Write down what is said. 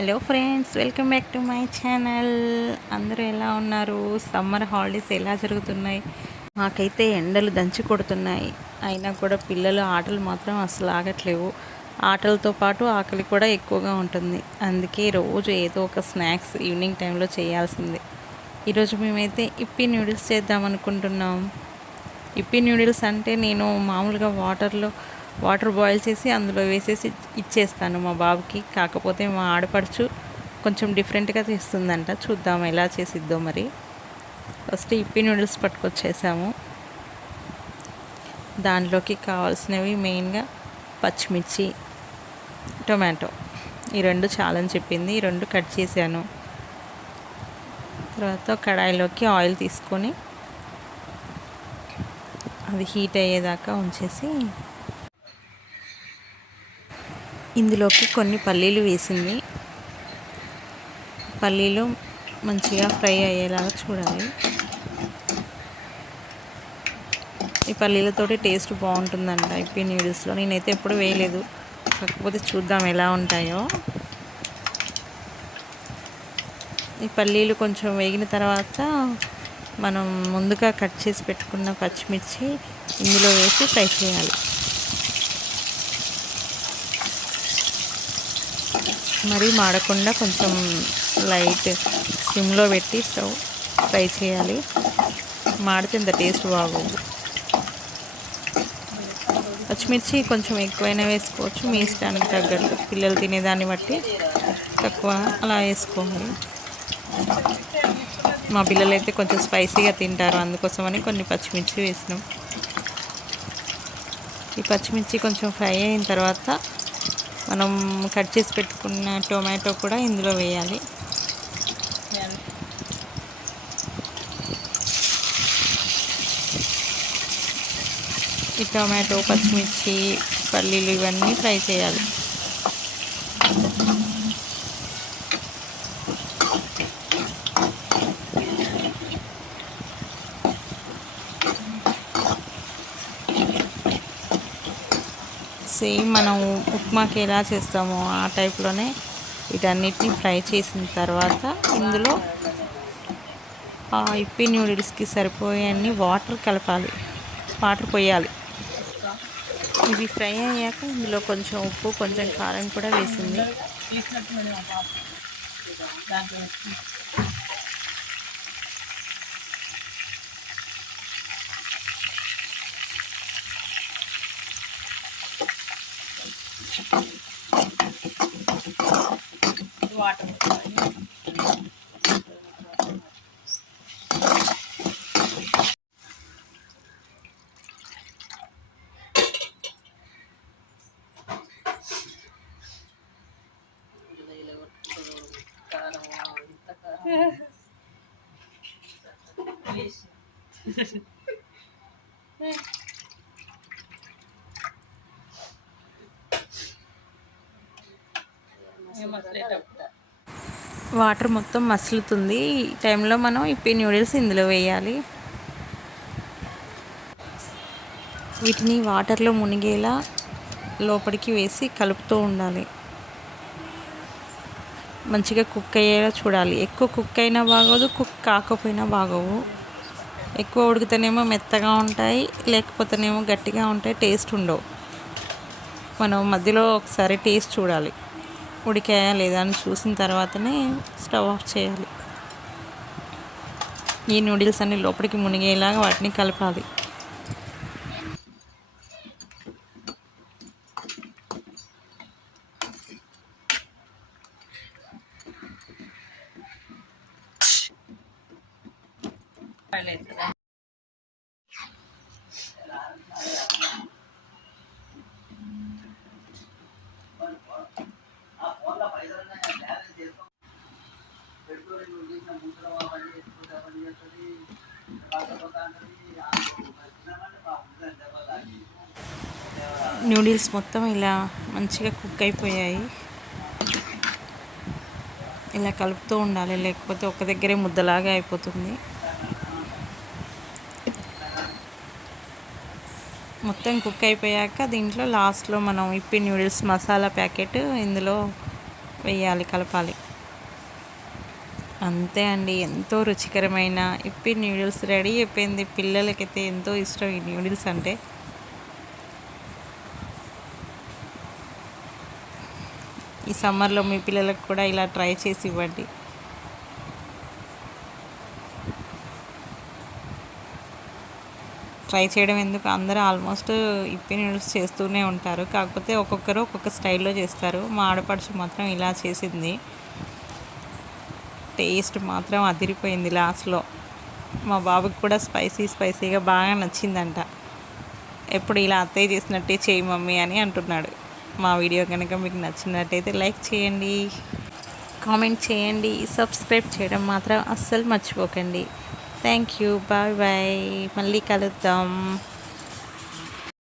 Hello friends, welcome back to my channel. అందరూ ఎలా ఉన్నారు? సమ్మర్ హాలిడేస్ ఎలా జరుగుతున్నాయి? మాకైతే ఎండలు దంచి కొడుతున్నాయి. అయినా కూడా పిల్లలు ఆటలు మాత్రం అసలు ఆగట్లేవు. ఆటలతో పాటు ఆకలి కూడా ఎక్కువగా ఉంటుంది. అందుకే రోజు ఏదో ఒక స్నాక్స్ ఈవినింగ్ టైంలో చేయాల్సిందే. ఈరోజు మేమైతే ఇప్పీ నూడిల్స్ చేద్దాం అనుకుంటున్నాం. ఇప్పీ నూడిల్స్ అంటే నేను మామూలుగా వాటర్ బాయిల్ చేసి అందులో వేసేసి ఇచ్చేస్తాను మా బాబుకి. కాకపోతే మా ఆడపడుచు కొంచెం డిఫరెంట్గా చేస్తుందంట. చూద్దాం ఎలా చేసిద్దో మరి. ఫస్ట్ ఇప్పీ నూడిల్స్ పట్టుకొచ్చేసాము. దానిలోకి కావాల్సినవి మెయిన్గా పచ్చిమిర్చి, టొమాటో, ఈ రెండు చాలని చెప్పింది. ఈ రెండు కట్ చేశాను. తర్వాత కడాయిలోకి ఆయిల్ తీసుకొని అది హీట్ అయ్యేదాకా ఉంచేసి ఇందులోకి కొన్ని పల్లీలు వేసింది. పల్లీలు మంచిగా ఫ్రై అయ్యేలాగా చూడాలి. ఈ పల్లీలతోటి టేస్ట్ బాగుంటుందంట ఇప్పీ నూడిల్స్లో. నేనైతే ఎప్పుడు వేయలేదు, కాకపోతే చూద్దాం ఎలా ఉంటాయో. ఈ పల్లీలు కొంచెం వేగిన తర్వాత మనం ముందుగా కట్ చేసి పెట్టుకున్న పచ్చిమిర్చి ఇందులో వేసి ఫ్రై చేయాలి. మరీ మాడకుండా కొంచెం లైట్ సిమ్లో పెట్టి స్టవ్ ఫ్రై చేయాలి. మాడితే ఇంత టేస్ట్ బాగోదు. పచ్చిమిర్చి కొంచెం ఎక్కువైనా వేసుకోవచ్చు, మీ ఇష్టానికి తగ్గట్టు. పిల్లలు తినేదాన్ని బట్టి తక్కువ అలా వేసుకోవాలి. మా పిల్లలు అయితే కొంచెం స్పైసీగా తింటారు, అందుకోసమని కొన్ని పచ్చిమిర్చి వేసినాం. ఈ పచ్చిమిర్చి కొంచెం ఫ్రై అయిన తర్వాత మనం కట్ చేసి పెట్టుకున్న టొమాటో కూడా ఇందులో వేయాలి. ఈ టొమాటో, పచ్చిమిర్చి, పల్లీలు ఇవన్నీ ఫ్రై చేయాలి. సేమ్ మనం ఉప్మాకి ఎలా చేస్తామో ఆ టైప్లోనే వీటన్నిటిని ఫ్రై చేసిన తర్వాత ఇందులో ఇప్పీ నూడిల్స్కి సరిపోయేన్ని వాటర్ పోయాలి. ఇవి ఫ్రై అయ్యాక ఇందులో కొంచెం ఉప్పు, కొంచెం కారం కూడా వేసింది. వాటర్ వాటర్ మొత్తం మసులుతుంది. ఈ టైంలో మనం ఇప్పీ నూడిల్స్ ఇందులో వేయాలి. వీటిని వాటర్లో మునిగేలా లోపలికి వేసి కలుపుతూ ఉండాలి. మంచిగా కుక్ అయ్యేలా చూడాలి. ఎక్కువ కుక్ అయినా బాగోదు, కుక్ కాకపోయినా బాగోవు. ఎక్కువ ఉడికితేనేమో మెత్తగా ఉంటాయి, లేకపోతేనేమో గట్టిగా ఉంటాయి, టేస్ట్ ఉండవు. మనం మధ్యలో ఒకసారి టేస్ట్ చూడాలి, ఉడికాయా లేదా అని చూసిన తర్వాతనే స్టవ్ ఆఫ్ చేయాలి. ఈ నూడిల్స్ అన్ని లోపలికి మునిగేలాగా వాటిని కలపాలి. నూడిల్స్ మొత్తం ఇలా మంచిగా కుక్ అయిపోయాయి. ఇలా కలుపుతూ ఉండాలి, లేకపోతే ఒక దగ్గరే ముద్దలాగా అయిపోతుంది. మొత్తం కుక్ అయిపోయాక దీంట్లో లాస్ట్లో మనం ఇప్పి నూడిల్స్ మసాలా ప్యాకెట్ ఇందులో వేయాలి, కలపాలి. అంతే అండి, ఎంతో రుచికరమైన ఇప్పి నూడిల్స్ రెడీ అయిపోయింది. పిల్లలకైతే ఎంతో ఇష్టం ఈ నూడిల్స్ అంటే. ఈ సమ్మర్లో మీ పిల్లలకు కూడా ఇలా ట్రై చేసి ఇవ్వండి. ట్రై చేయడం ఎందుకు, అందరూ ఆల్మోస్ట్ ఇప్పి నూడిల్స్ చేస్తూనే ఉంటారు. కాకపోతే ఒక్కొక్కరు ఒక్కొక్క స్టైల్లో చేస్తారు. మా ఆడపడుచు మాత్రం ఇలా చేసింది. టేస్ట్ మాత్రం అదిరిపోయింది లాస్ట్లో. మా బాబుకి కూడా స్పైసీగా బాగా నచ్చిందంట. ఎప్పుడు ఇలా అత్తయ్య చేసినట్టే చేయి మమ్మీ అని అంటున్నాడు. మా వీడియో కనుక మీకు నచ్చినట్టయితే లైక్ చేయండి, కామెంట్ చేయండి, సబ్స్క్రైబ్ చేయడం మాత్రం అస్సలు మర్చిపోకండి. థ్యాంక్ యూ, బాయ్ బాయ్, మళ్ళీ కలుద్దాం.